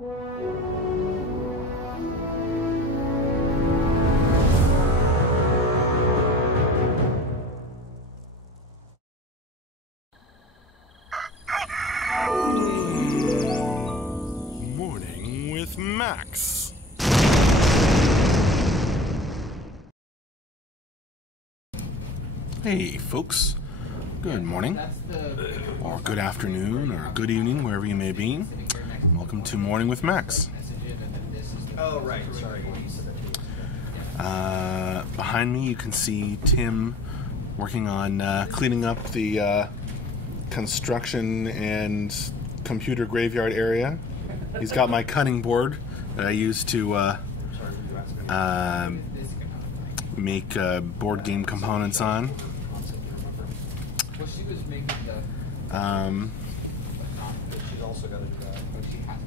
Morning with Max. Hey folks, good morning, or good afternoon, or good evening, wherever you may be. Welcome to Morning with Max. Oh, right, sorry. Behind me you can see Tim working on cleaning up the construction and computer graveyard area. He's got my cutting board that I use to make board game components on.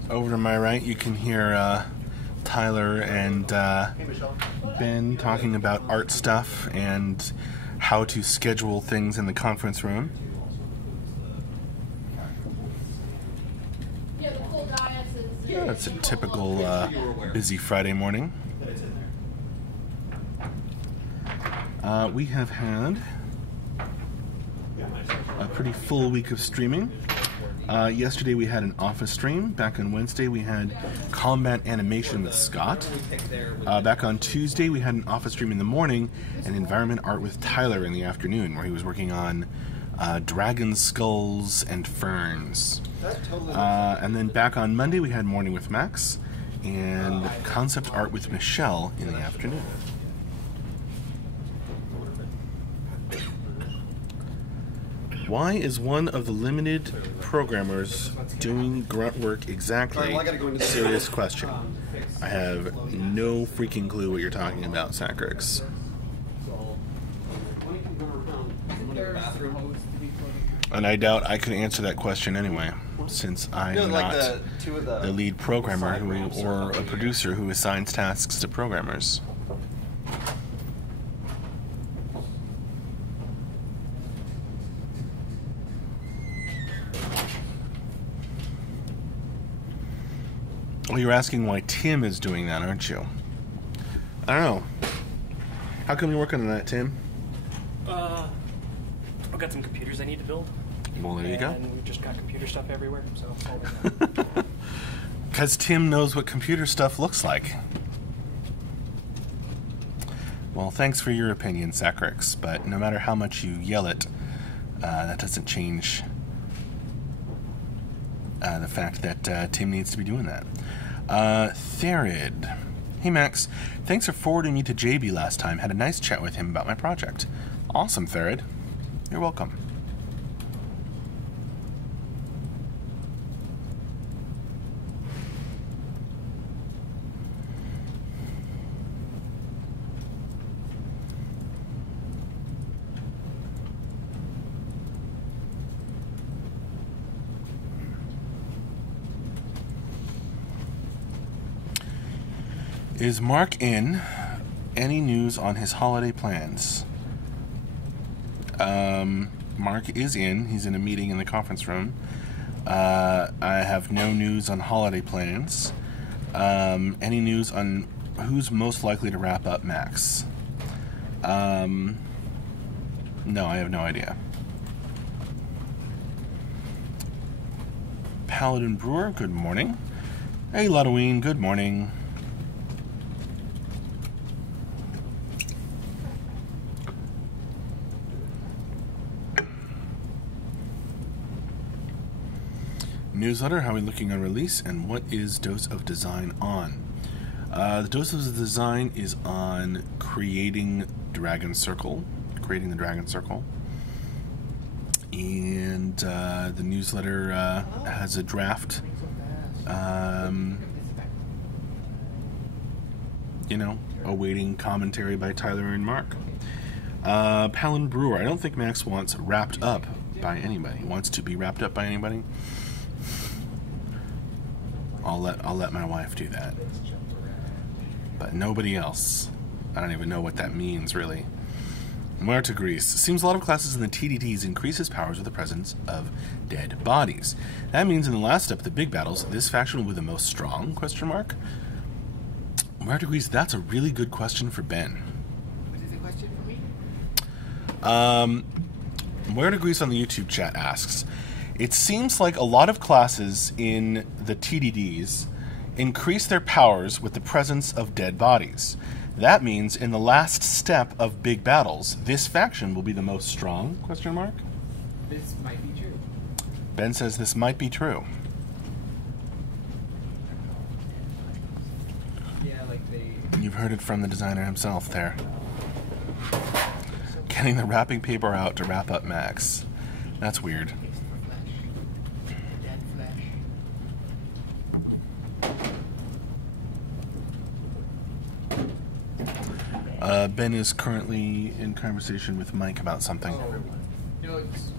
Over to my right, you can hear Tyler and Ben talking about art stuff and how to schedule things in the conference room. Yeah, it's a typical busy Friday morning. We have had a pretty full week of streaming. Yesterday we had an office stream. Back on Wednesday we had combat animation with Scott. Back on Tuesday we had an office stream in the morning and environment art with Tyler in the afternoon, where he was working on dragon skulls and ferns. And then back on Monday we had morning with Max and concept art with Michelle in the afternoon. Why is one of the limited programmers doing grunt work exactly? Serious question. I have no freaking clue what you're talking about, Sacrix. And I doubt I could answer that question anyway, since I'm not the lead programmer or a producer who assigns tasks to programmers. Well, you're asking why Tim is doing that, aren't you? I don't know. How come you're working on that, Tim? I've got some computers I need to build. Well, there you go. And we've just got computer stuff everywhere, so it's all because Tim knows what computer stuff looks like. Well, thanks for your opinion, Sacrix, but no matter how much you yell it, that doesn't change the fact that Tim needs to be doing that. Therid. Hey Max, thanks for forwarding me to JB last time. Had a nice chat with him about my project. Awesome, Therid. You're welcome. Is Mark in? Any news on his holiday plans? Mark is in. He's in a meeting in the conference room. I have no news on holiday plans. Any news on who's most likely to wrap up Max? No, I have no idea. Paladin Brewer, good morning. Hey, Ludoween, good morning. Newsletter, how are we looking on release, and what is Dose of Design on? The Dose of Design is on creating the Dragon Circle, and the newsletter has a draft, awaiting commentary by Tyler and Mark. Paladin Brewer, I don't think Max wants wrapped up by anybody. Wants to be wrapped up by anybody? I'll let my wife do that, but nobody else. I don't even know what that means, really. Muerta Grease. Seems a lot of classes in the TDDs increase his powers with the presence of dead bodies. That means in the last step of the big battles, this faction will be the most strong? Question mark. Muerta Grease, that's a really good question for Ben. What is the question for me? Muerta Grease on the YouTube chat asks, it seems like a lot of classes in the TDDs increase their powers with the presence of dead bodies. That means in the last step of big battles, this faction will be the most strong? Question mark. This might be true. Ben says this might be true. Yeah, like they... You've heard it from the designer himself there. Getting the wrapping paper out to wrap up Max. That's weird. It's for flesh. Dead flesh. Ben is currently in conversation with Mike about something. No, it's...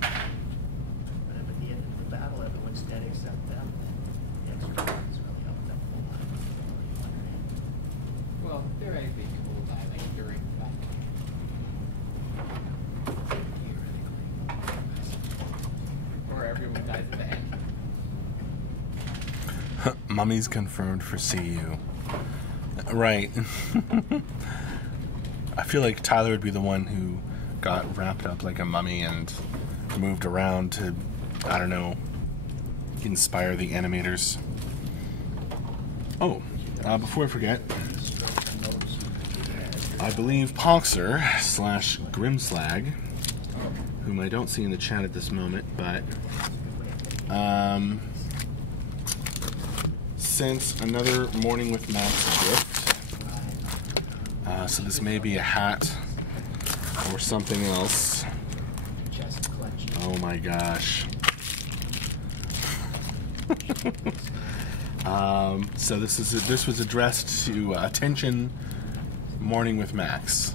But at the end of the battle, everyone's dead except them. The extra ones really helped them a whole lot. Well, theoretically, people will die like during the battle. Or everyone dies at the end. Mummy's confirmed for CU. Right. I feel like Tyler would be the one who got wrapped up like a mummy and moved around to, I don't know, inspire the animators. Oh, before I forget, I believe Ponxer / Grimslag, whom I don't see in the chat at this moment, but sent another Morning with Max gift. So this may be a hat or something else. Chest clutching. Oh my gosh. So this was addressed to attention Morning with Max.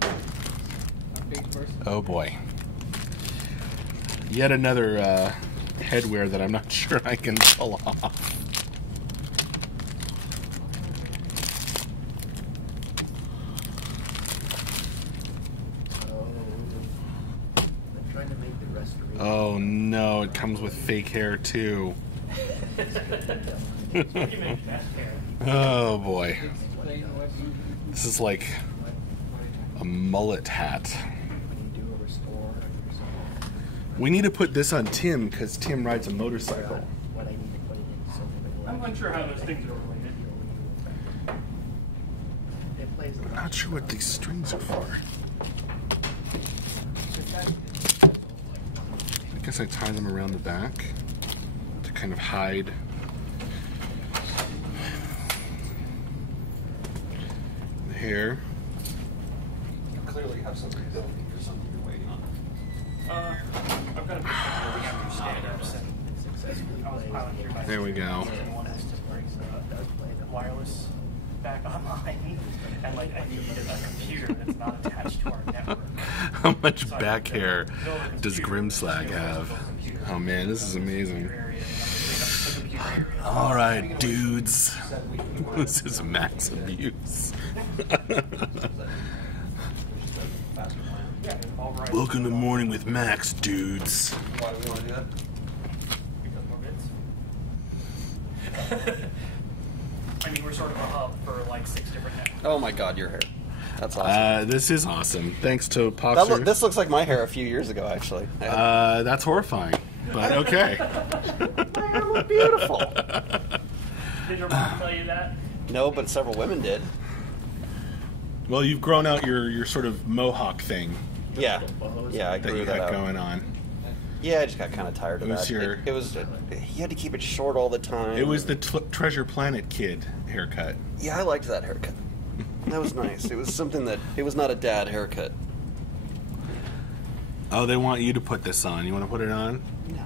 A big person. Oh boy. Yet another headwear that I'm not sure I can pull off. I'm trying to make the restoration. Oh no, it comes with fake hair too. Oh boy. Explain what you... This is like a mullet hat. When you do a restore, We need to put this on Tim because Tim rides a motorcycle. what I need to put it in so that I'm unsure how those things are related. it plays a I'm lot. not sure what these strings are for. I guess I tie them around the back to kind of hide the hair. You clearly have something building or something you're waiting on. I've got a big picture of the stand-ups and Successfully I was plays piling through my There we go. does play the wireless back online, and like I needed a computer that's not attached to our network. How much back hair does Grimslag have? Oh man, this is amazing. Alright, dudes. This is max abuse. Welcome to Morning with Max, dudes. Why do we want to do that? Because more bits. I mean, we're sort of a hub for like 6 different networks. Oh my god, your hair. That's awesome. This is awesome. Thanks to Poxer. This looks like my hair a few years ago, actually. That's horrifying, but okay. My hair looked beautiful. Did your mom tell you that? No, but several women did. Well, you've grown out your sort of mohawk thing Yeah. Yeah, I that grew you that had out. going on. Yeah, I just got kind of tired of It was that. your- It was. You had to keep it short all the time. It was the Treasure Planet kid haircut. Yeah, I liked that haircut. That was nice. It was something that. It was not a dad haircut. Oh, they want you to put this on. You want to put it on? No.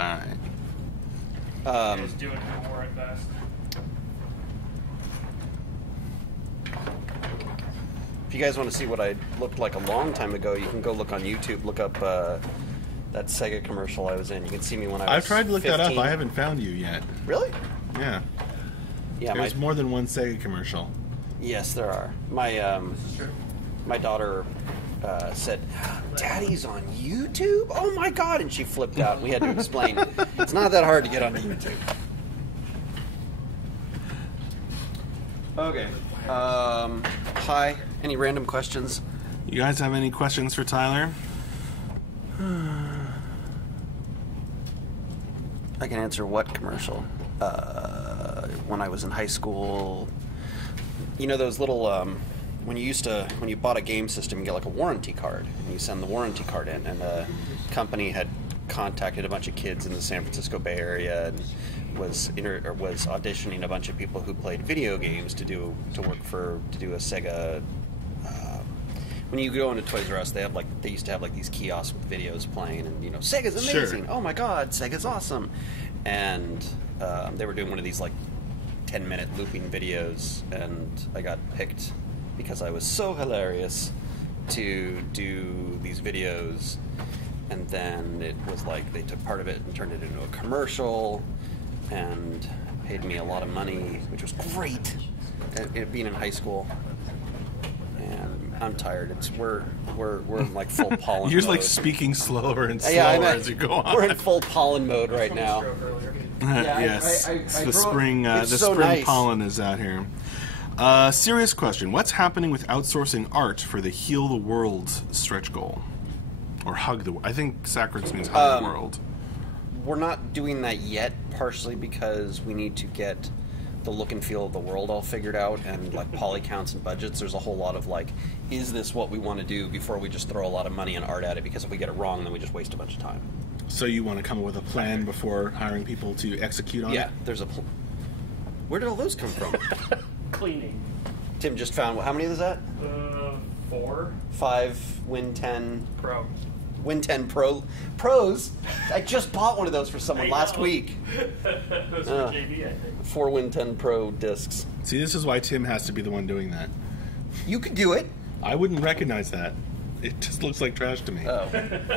All right. Just doing who wore it best. If you guys want to see what I looked like a long time ago, you can go look on YouTube. Look up that Sega commercial I was in. You can see me when I was I've tried to look 15. that up. I haven't found you yet. Really? Yeah. Yeah. There's more than one Sega commercial. Yes, there are. My daughter said, "Daddy's on YouTube? Oh my God!" And she flipped out. We had to explain. It's not that hard to get onto YouTube. Okay. Hi. Any random questions? You guys have any questions for Tyler? I can answer what commercial? When I was in high school, you know those little when you bought a game system, you get like a warranty card, and you send the warranty card in, and a company had contacted a bunch of kids in the San Francisco Bay Area and was auditioning a bunch of people who played video games to do a Sega. When you go into Toys R Us, they used to have like these kiosk videos playing, and Sega's amazing. Sure. Oh my God, Sega's awesome, and they were doing one of these like 10-minute looping videos, and I got picked because I was so hilarious to do these videos. And then it was like they took part of it and turned it into a commercial and paid me a lot of money, which was great. It being in high school, and I'm tired. We're in like full pollen. You're mode. like speaking slower and slower Yeah, as you go on. We're in full pollen mode right now. Yes, I it's the grew up- spring. It's The so spring nice. pollen is out here. Serious question: what's happening with outsourcing art for the Heal the World stretch goal, or Hug the? I think Sacrix means Hug the World. We're not doing that yet, partially because we need to get the look and feel of the world all figured out, and like poly counts and budgets. There's a whole lot of like, is this what we want to do before we just throw a lot of money and art at it? Because if we get it wrong, then we just waste a bunch of time. So you want to come up with a plan before hiring people to execute on Yeah, it? there's a. Where did all those come from? Cleaning. Tim just found. How many is that? 4 5 Win 10 Pro. Win 10 Pro Pros. I just bought one of those for someone I last know. week. Those Uh. for JB, I think. 4 Win 10 Pro discs. See, this is why Tim has to be the one doing that. You could do it. I wouldn't recognize that. It just looks like trash to me. Oh.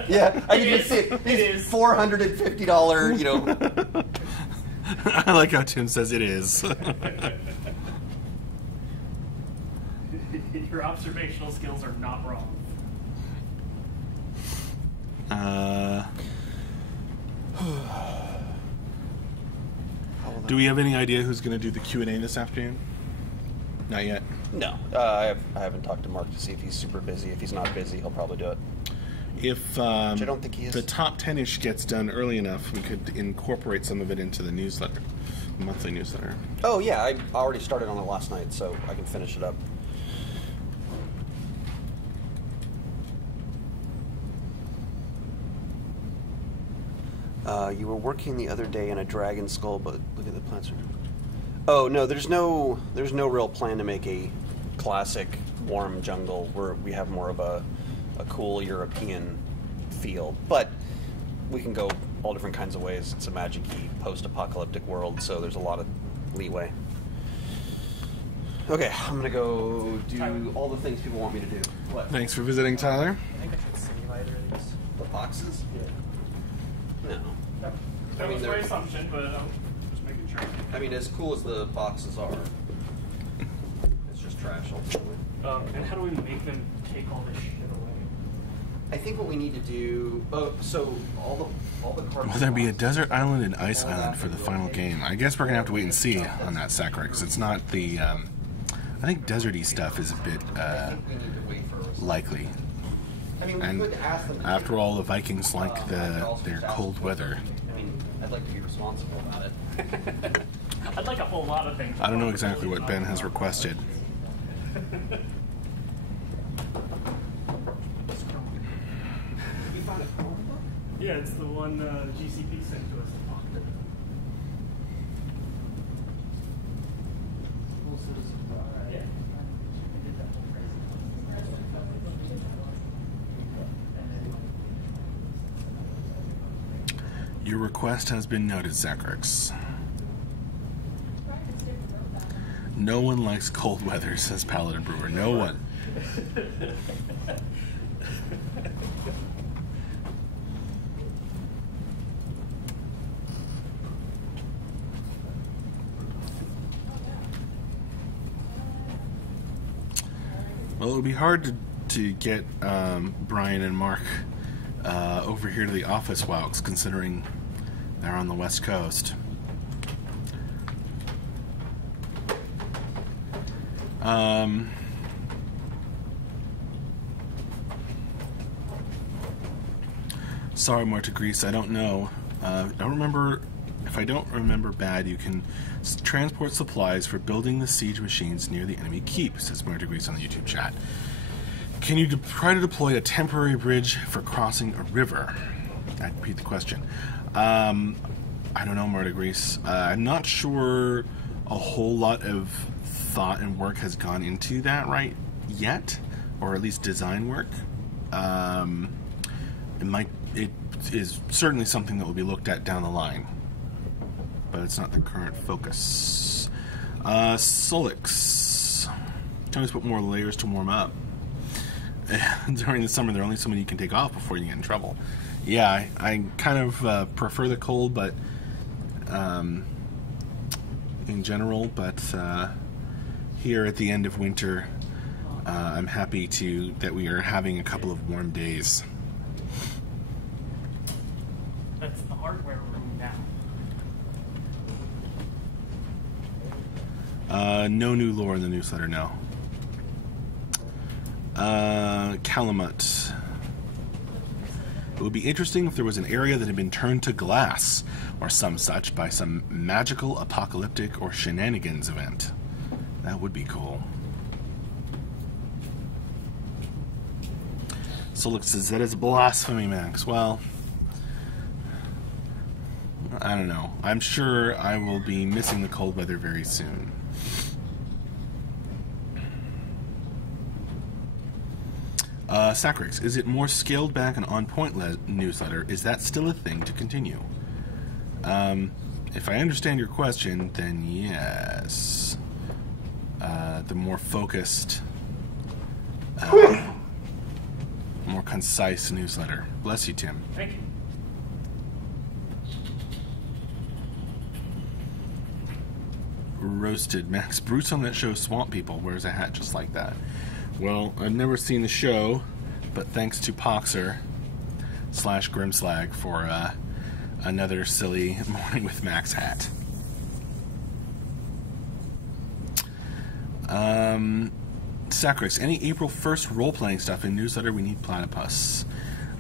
Yeah, I can just see it. It These is. $450, I like how Tim says it is. Your observational skills are not wrong. Do we have any idea who's going to do the Q&A this afternoon? Not yet. No, I haven't talked to Mark to see if he's super busy. If he's not busy, he'll probably do it. If I don't think he is. the top 10-ish gets done early enough, we could incorporate some of it into the newsletter, the monthly newsletter. Oh yeah, I already started on it last night, so I can finish it up. You were working the other day in a dragon skull, but look at the plants. Oh no, there's no real plan to make a classic warm jungle where we have more of a cool European feel, but we can go all different kinds of ways. It's a magic-y post-apocalyptic world, so there's a lot of leeway. Okay, I'm gonna go do all the things people want me to do. What? Thanks for visiting, Tyler. I think I should save either of these. The boxes? Yeah. No. That was they're- my assumption, but I'm just making sure. I mean, as cool as the boxes are, it's just trash ultimately. And how do we make them take all this shit away? I think what we need to do. Oh, so all the cards. Will there be a desert island and ice island for the final game? I guess we're gonna have to wait and see on that, Sacrix. It's not the. I think deserty stuff is a bit I think we need to wait for a response. likely. I mean, we And could ask them. To after all, the Vikings like their cold weather. I mean, I'd like to be responsible about it. I'd like a whole lot of things. I don't know exactly what Ben has requested. You found a Chromebook? Yeah, it's the one GCP sent to us to talk to. Yeah. Your request has been noted, Sacrix. No one likes cold weather, says Paladin Brewer. No one. Well, it would be hard to get Brian and Mark over here to the office Wowks, considering they're on the West Coast. Sorry, Marta Grease, I don't know. Don't remember. If I don't remember bad, you can transport supplies for building the siege machines near the enemy keep, says Marta Grease on the YouTube chat. Can you try to deploy a temporary bridge for crossing a river? I repeat the question. I don't know, Marta Grease. I'm not sure a whole lot of thought and work has gone into that right yet, or at least design work. It is certainly something that will be looked at down the line, but it's not the current focus. Solix. Can always put more layers to warm up. During the summer, there are only so many you can take off before you get in trouble. Yeah, I kind of prefer the cold, but in general, but here at the end of winter, I'm happy that we are having a couple of warm days. That's the hardware room now. No new lore in the newsletter, no. Calamut. It would be interesting if there was an area that had been turned to glass, or some such, by some magical, apocalyptic, or shenanigans event. That would be cool. Solix says, that is blasphemy, Max. Well, I don't know. I'm sure I will be missing the cold weather very soon. Sacrix, is it more scaled back and on point newsletter? Is that still a thing to continue? If I understand your question, then yes. The more focused, more concise newsletter. Bless you, Tim. Thank you. Roasted. Max Bruce on that show Swamp People wears a hat just like that. Well, I've never seen the show, but thanks to Poxer / Grimslag for another silly Morning with Max hat. Sacrix, any April 1st role-playing stuff in newsletter? We need Platypus.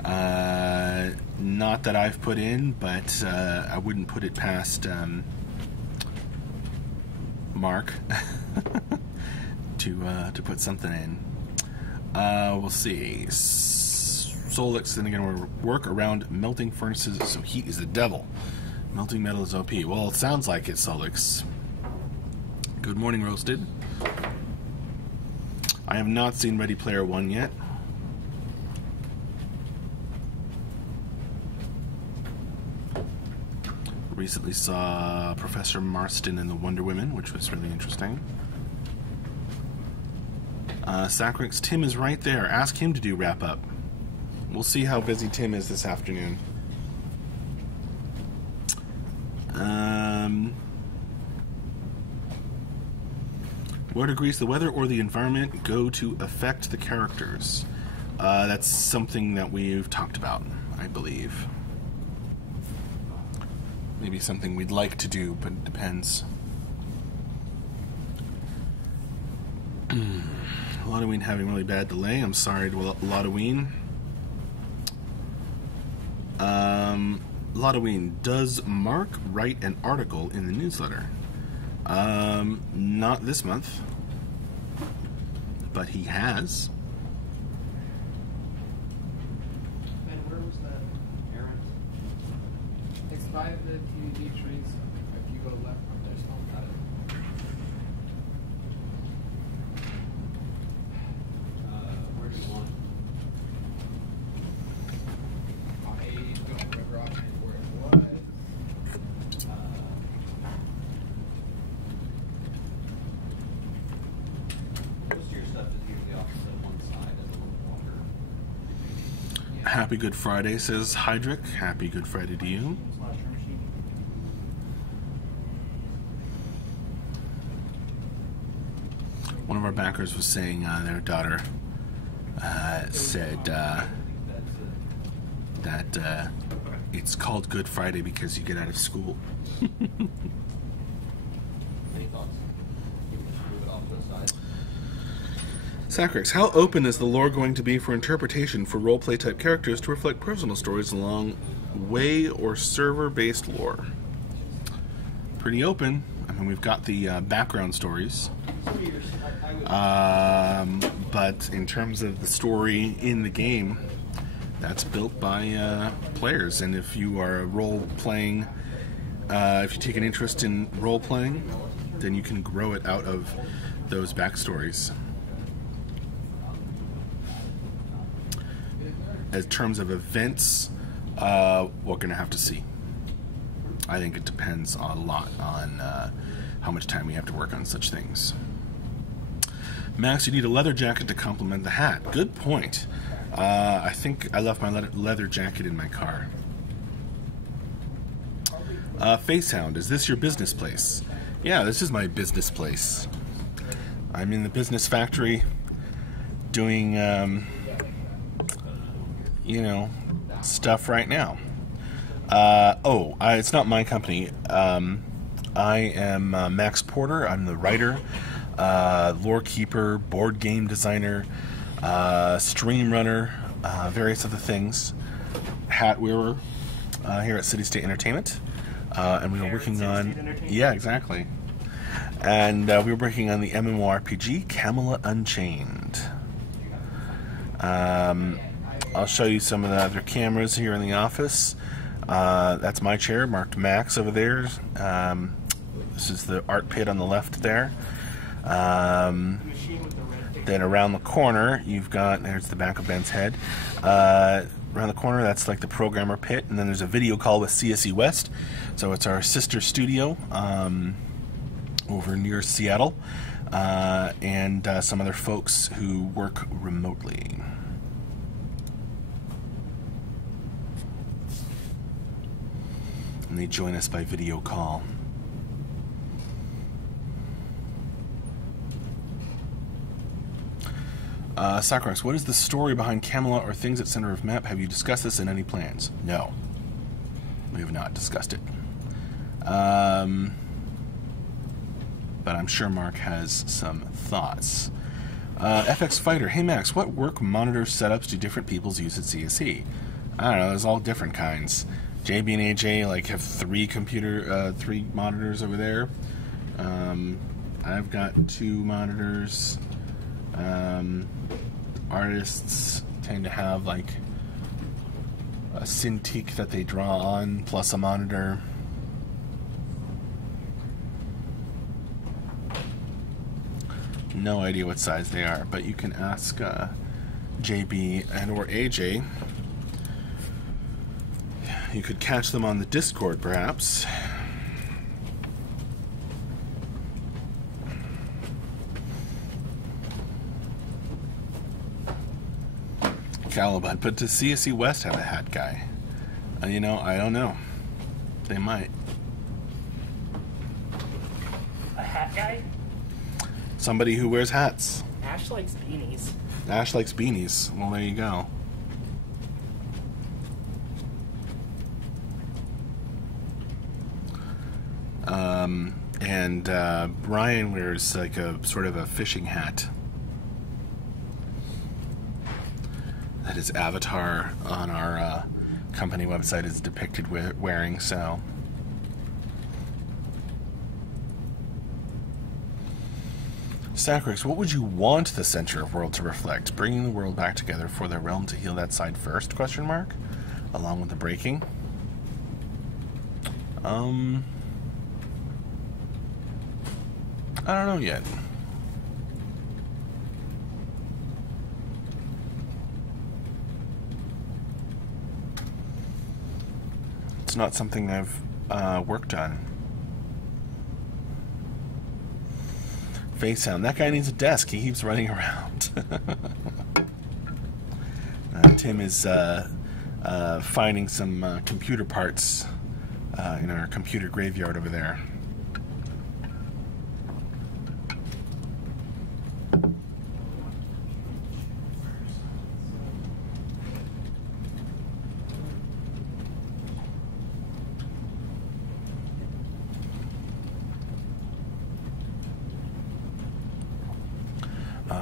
Not that I've put in, but I wouldn't put it past Mark to put something in. We'll see. Solix, then again, we'll work around melting furnaces, so heat is the devil. Melting metal is OP. Well, it sounds like it, Solix. Good morning, Roasted. I have not seen Ready Player One yet. Recently saw Professor Marston and the Wonder Women, which was really interesting. Sacrix, Tim is right there. Ask him to do wrap-up. We'll see how busy Tim is this afternoon. What agrees the weather or the environment go to affect the characters? That's something that we've talked about, I believe. Maybe something we'd like to do, but it depends. Lotoween having really bad delay. I'm sorry to Lotoween. Lotoween, does Mark write an article in the newsletter? Not this month, but he has. And where was that errand? It's by the TVD train stop. If you go left from there, it's not got it. Where do you want? I don't remember offhand where it was. Most of your stuff is usually opposite 1 Happy Good Friday, says Hydric. Happy Good Friday to you. One of our backers was saying their daughter said that it's called Good Friday because you get out of school. Any thoughts? Move it off to the side. Sacrex, how open is the lore going to be for interpretation for roleplay type characters to reflect personal stories along way or server-based lore? Pretty open. I mean, we've got the background stories. But in terms of the story in the game, that's built by players. And if you are role-playing, if you take an interest in role-playing, then you can grow it out of those backstories. In terms of events, we're going to have to see. I think it depends a lot on how much time we have to work on such things. Max, you need a leather jacket to complement the hat. Good point. I think I left my leather jacket in my car. Facehound, is this your business place? Yeah, this is my business place. I'm in the business factory doing, stuff right now. It's not my company. I am Max Porter. I'm the writer, lore keeper, board game designer, stream runner, various other things. Hat wearer here at City State Entertainment. And we were working on... Yeah, exactly. And we were working on the MMORPG Camelot Unchained. I'll show you some of the other cameras here in the office. That's my chair, marked Max over there. This is the art pit on the left there. Then around the corner, you've got, there's the back of Ben's head. Around the corner, that's like the programmer pit. And then there's a video call with CSE West. So it's our sister studio over near Seattle. And some other folks who work remotely. And they join us by video call. Sakurax, what is the story behind Camelot or things at center of map? Have you discussed this in any plans? No. We have not discussed it. But I'm sure Mark has some thoughts. FX Fighter, hey Max, what work monitor setups do different peoples use at CSE? I don't know, there's all different kinds. JB and AJ have three monitors over there. I've got 2 monitors. Artists tend to have like a Cintiq that they draw on plus a monitor. No idea what size they are, but you can ask JB and or AJ. You could catch them on the Discord, perhaps. Caliban, but does CSE West have a hat guy? I don't know. They might. A hat guy? Somebody who wears hats. Ash likes beanies. Ash likes beanies. Well, there you go. And Brian wears like a sort of a fishing hat. That his avatar on our company website is depicted wearing, so. Sacrix, what would you want the center of world to reflect? Bringing the world back together for the realm to heal that side first, question mark? Along with the breaking? I don't know yet. It's not something I've worked on. Face sound. That guy needs a desk. He keeps running around. Tim is finding some computer parts in our computer graveyard over there.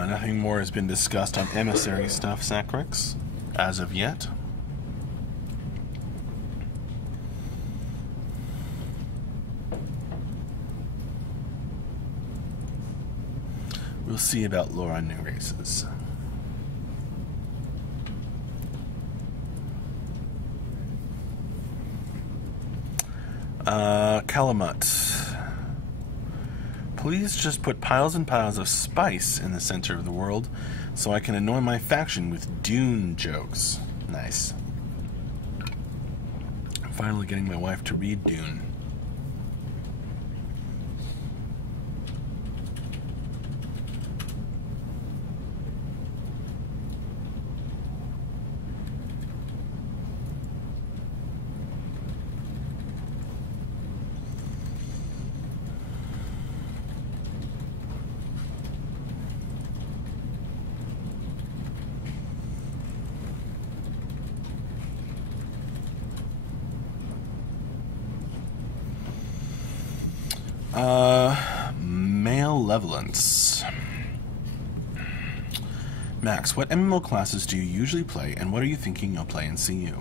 Nothing more has been discussed on emissary stuff, Sacrex, as of yet. We'll see about lore on new races. Calamut. Please just put piles and piles of spice in the center of the world so I can annoy my faction with Dune jokes. Nice. I'm finally getting my wife to read Dune. Malevolence. Max, what MMO classes do you usually play, and what are you thinking you'll play in CU?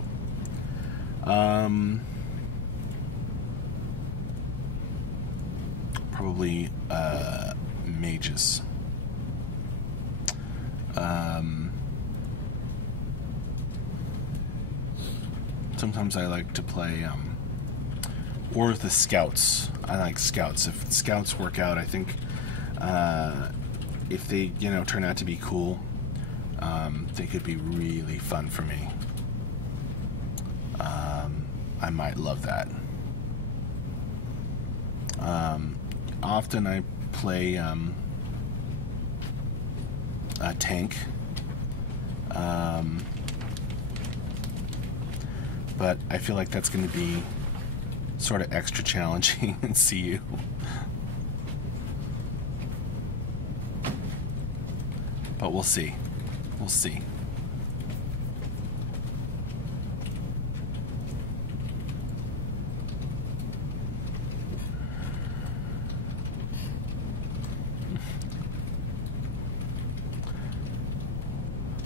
Probably mages. Sometimes I like to play or the scouts. I like scouts. If scouts work out, I think if they, turn out to be cool, they could be really fun for me. I might love that. Often I play a tank, but I feel like that's going to be sort of extra challenging in CU. But we'll see. We'll see.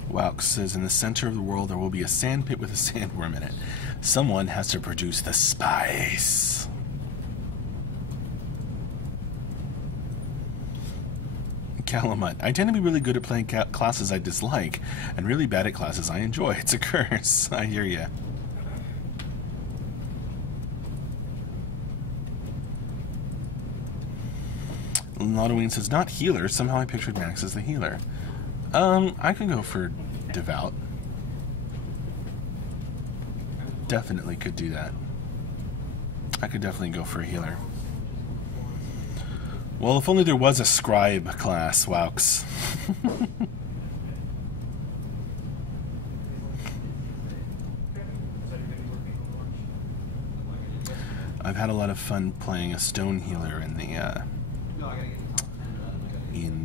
Waux says, in the center of the world there will be a sand pit with a sandworm in it. Someone has to produce the spice. Calamut. I tend to be really good at playing classes I dislike, and really bad at classes I enjoy. It's a curse. I hear ya. Lotoween says, not healer. Somehow I pictured Max as the healer. I could go for devout. Definitely could do that. I could definitely go for a healer. Well, if only there was a scribe class, Waux. I've had a lot of fun playing a stone healer in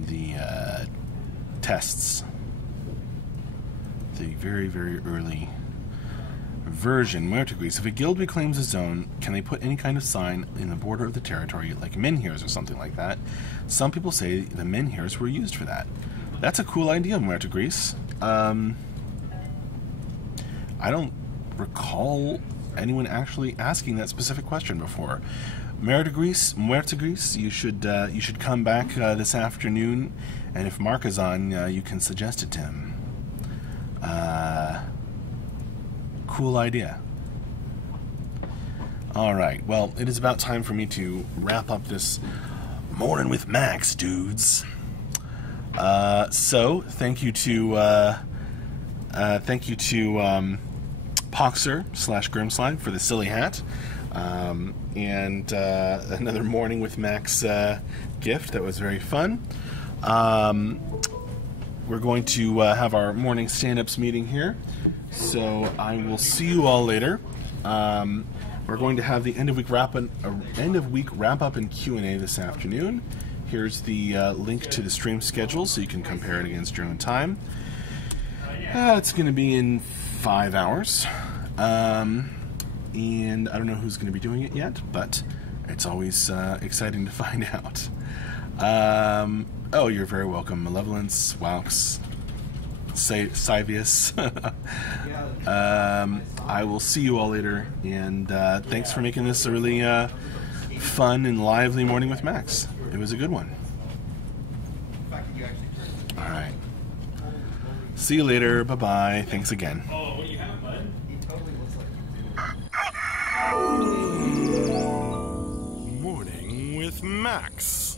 the tests. The very, very early version. Muertegrease. If a guild reclaims a zone, can they put any kind of sign in the border of the territory, like menhirs or something like that? Some people say the menhirs were used for that. That's a cool idea, Muertegrease. I don't recall anyone actually asking that specific question before. Muertegrease, you should come back this afternoon, and if Mark is on, you can suggest it to him. Cool idea. Alright, well, it is about time for me to wrap up this Morning with Max, dudes. So, thank you to Poxer/Grimslide for the silly hat. And another Morning with Max gift that was very fun. We're going to have our morning stand-ups meeting here. So I will see you all later. We're going to have the end of week wrap up and Q&A this afternoon. Here's the link to the stream schedule so you can compare it against your own time. It's going to be in 5 hours. And I don't know who's going to be doing it yet, but it's always exciting to find out. Oh, you're very welcome. Malevolence, Waux, Sivius. I will see you all later, and thanks for making this a really fun and lively morning with Max. It was a good one. All right. See you later. Bye-bye. Thanks again. Oh, what do you have, bud? He totally looks like Morning with Max.